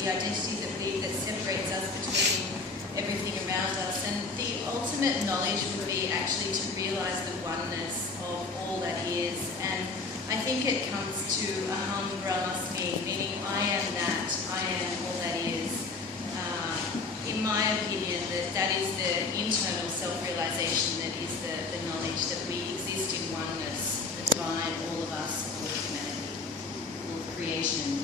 the identity that separates us between everything around us. And the ultimate knowledge would be actually to realise the oneness of all that is. And I think it comes to aham brahmasmi, meaning I am that, I am all that is. In my opinion, that is the internal self-realisation, that is the knowledge that we exist in oneness, the divine, all of us, all of humanity, all of creation.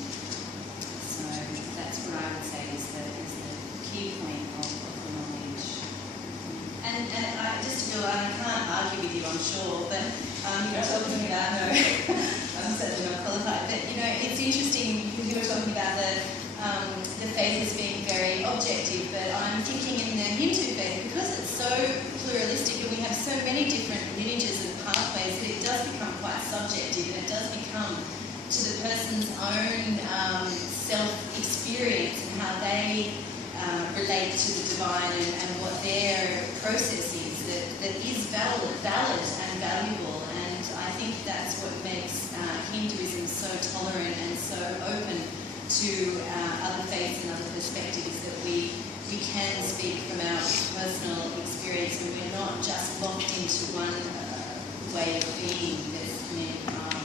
So that's what I would say is the key point of the knowledge. And I just feel I can't argue with you, I'm sure, but you're talking about, no, I'm certainly not qualified, but it's interesting because you were talking about the faith as being very objective, but I'm thinking in the Interfaith, because it's so pluralistic and we have so many different lineages and pathways, that it does become quite subjective, and it does become to the person's own self-experience and how they relate to the divine and what their process is that is valid and valuable. And I think that's what makes Hinduism so tolerant and so open to other faiths and other perspectives, that we can speak from our personal experience and we're not just locked into one way of being. There's many paths.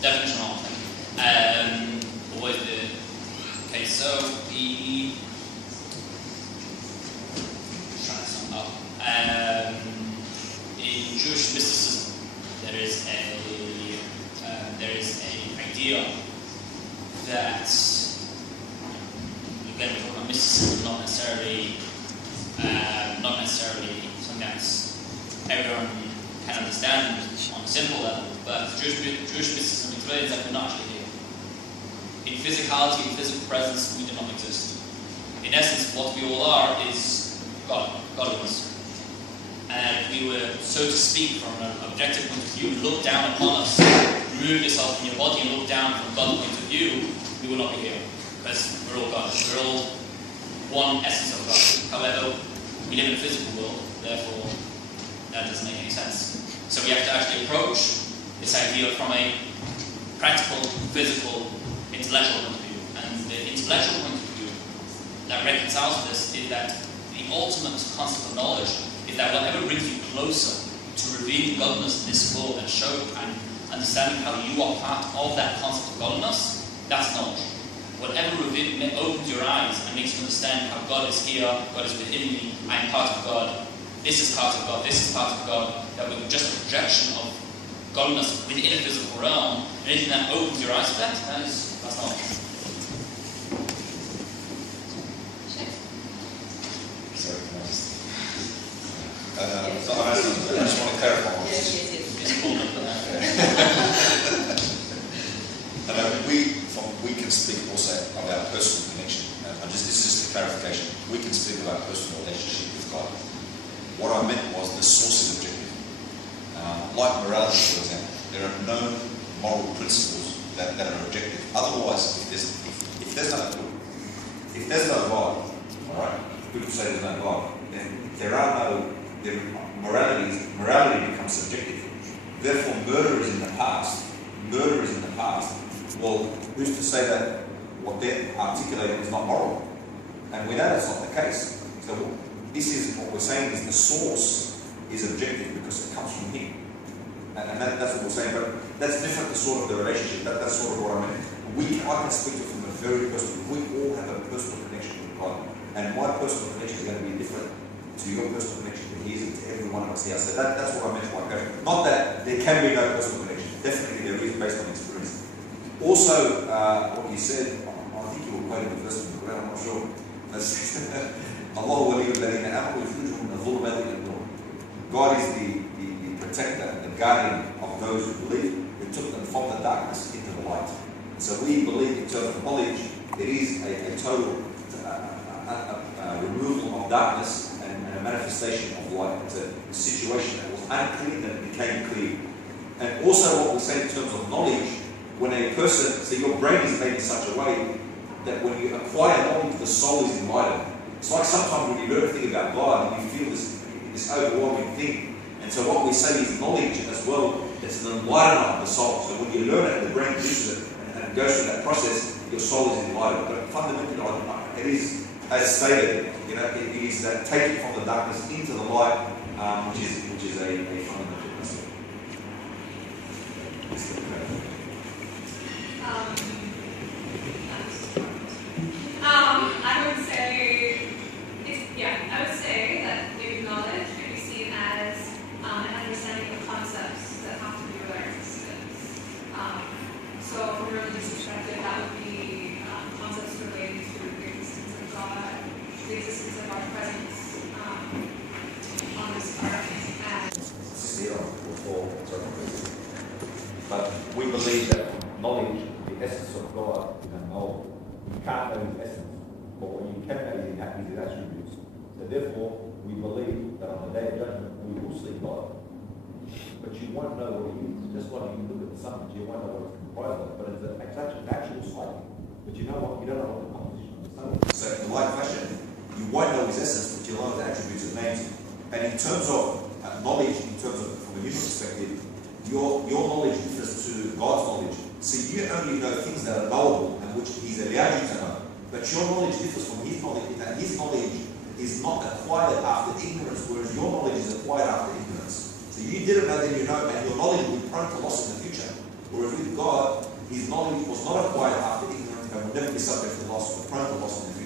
Definition of always the okay. So the trying to sum up. In Jewish mysticism, there is a idea that, again, we're talking about mysticism, not necessarily something that everyone can understand on a simple level. But Jewish mysticism explains that we're not actually here. In physicality, in physical presence, we do not exist. In essence, what we all are is godliness. And if we were, so to speak, from an objective point of view, look down upon us, remove yourself from your body and look down from God's point of view, we will not be here. Because we're all God. We're all one essence of God. However, we live in a physical world, therefore that doesn't make any sense. So we have to actually approach this idea from a practical, physical, intellectual point of view. And the intellectual point of view that reconciles this is that the ultimate concept of knowledge is that whatever brings you closer to revealing godliness in this world and show and understanding how you are part of that concept of godliness, that's knowledge. Whatever opens your eyes and makes you understand how God is here, God is within me, I am part of God, this is part of God, this is part of God, that with just a projection of godliness within a physical realm, anything that opens your eyes to that's knowledge. Sheikh? Sorry, can I just want to clarify one. Yes. We can speak also about personal connection. This is just a clarification. We can speak about personal relationship with God. What I meant was the source is objective. Like morality, for example, there are no moral principles that are objective. Otherwise, if there's no God, all right, people say there's no God, then morality becomes subjective. Therefore, murder is in the past. Well, who's to say that what they're articulating is not moral? And we know that's not the case. So this is what we're saying is the source is objective because it comes from Him. And that's what we're saying, but that's different to sort of the relationship. That's sort of what I meant. I can speak to it from a very personal. We all have a personal connection with God, and my personal connection is going to be different to your personal connection to His and to every one of us here. So that's what I meant by that. Not that there can be no personal connection. Definitely there is, based on experience. Also, what you said, I think you were quoting the verse in the Quran, I'm not sure. God is the protector, the guardian of those who believe, who took them from the darkness into the light. So we believe in terms of knowledge, there is a total removal of darkness and a a manifestation of light. It's a situation that was unclear that it became clear. And also what we say in terms of knowledge, when a person, so your brain is made in such a way that when you acquire knowledge, the soul is enlightened. It's like sometimes when you learn a thing about God, you feel this overwhelming thing. And so what we say is knowledge as well, it's an enlightenment of the soul. So when you learn it, the brain produces it and goes through that process, your soul is enlightened. But fundamentally, it is, as stated, it is that taking from the darkness into the light, which is a fundamental principle. I would say that maybe knowledge can be seen as an understanding of concepts that have to do with our existence. So from a religious perspective, that would be concepts related to the existence of God, the existence of our presence on this earth. But we believe that knowledge, the essence of God, is unknowable. You can't know his essence, but what you can know is his attributes. So therefore, we believe that on the day of judgment, we will see God. But you won't know what he is. Just like you can look at the sun, but you won't know what it's comprised of. But it's an actual sight. But you know what? You don't know what the composition of the sun is. So in the like fashion, you won't know his essence, but you'll know the attributes and names. And in terms of knowledge, in terms of from a human perspective, your knowledge differs to God's knowledge. So you only know things that are knowable and which he's allowed you to know. But your knowledge differs from his knowledge in that his knowledge is not acquired after ignorance, whereas your knowledge is acquired after ignorance. So you didn't know, then you know, and your knowledge will be prone to loss in the future. Whereas with God, his knowledge was not acquired after ignorance and will never be subject to loss or prone to loss in the future.